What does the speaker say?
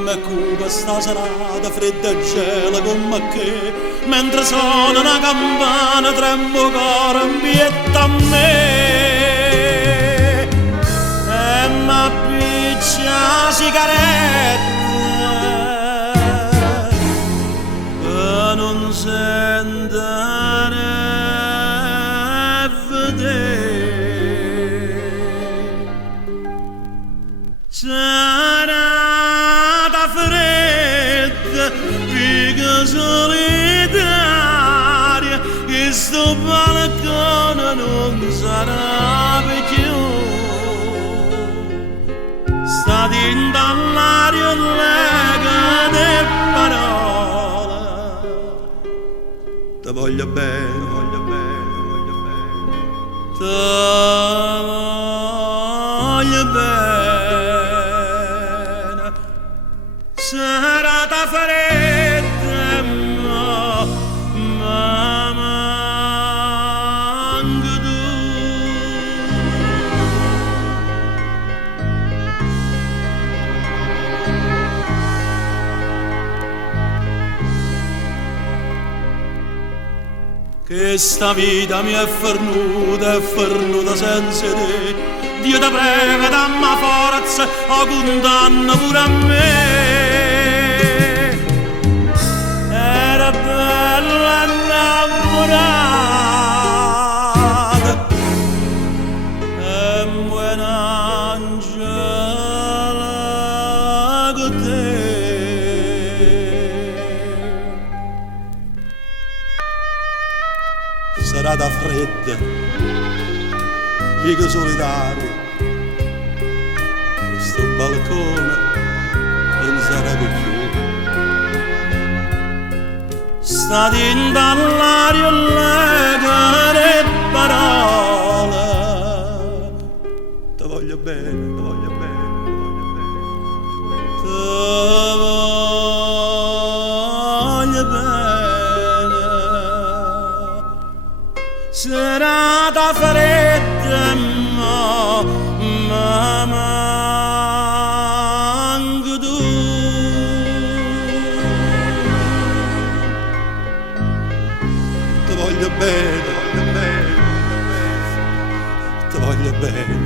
com'è cupa sta serata, fredda e gela come che, mentre suona una campana trembo coro ambietta a me e m'appiccia la sigaretta che non sente né vedere. Serata fredda, pica solitaria, che sto balcone non sarà più. Sta dentro all'aria lega di parole. Te voglio bene, voglio bene, voglio bene. Te voglio bene. Serata fredda, ma manco tu. Che sta vita mi è fornuta senza te. Dio ti prega, dammi forza, o condanna pure a me. Era bella innamorata e buon angela con te. Serata fredda, pico solitario, questo balcone non sarà più. Sta dentro all'aria lega le parole. Te voglio bene, te voglio bene, te voglio bene. Te voglio bene. Serata fredda, ma manco tu. Te voglio bene, te voglio bene, te voglio bene.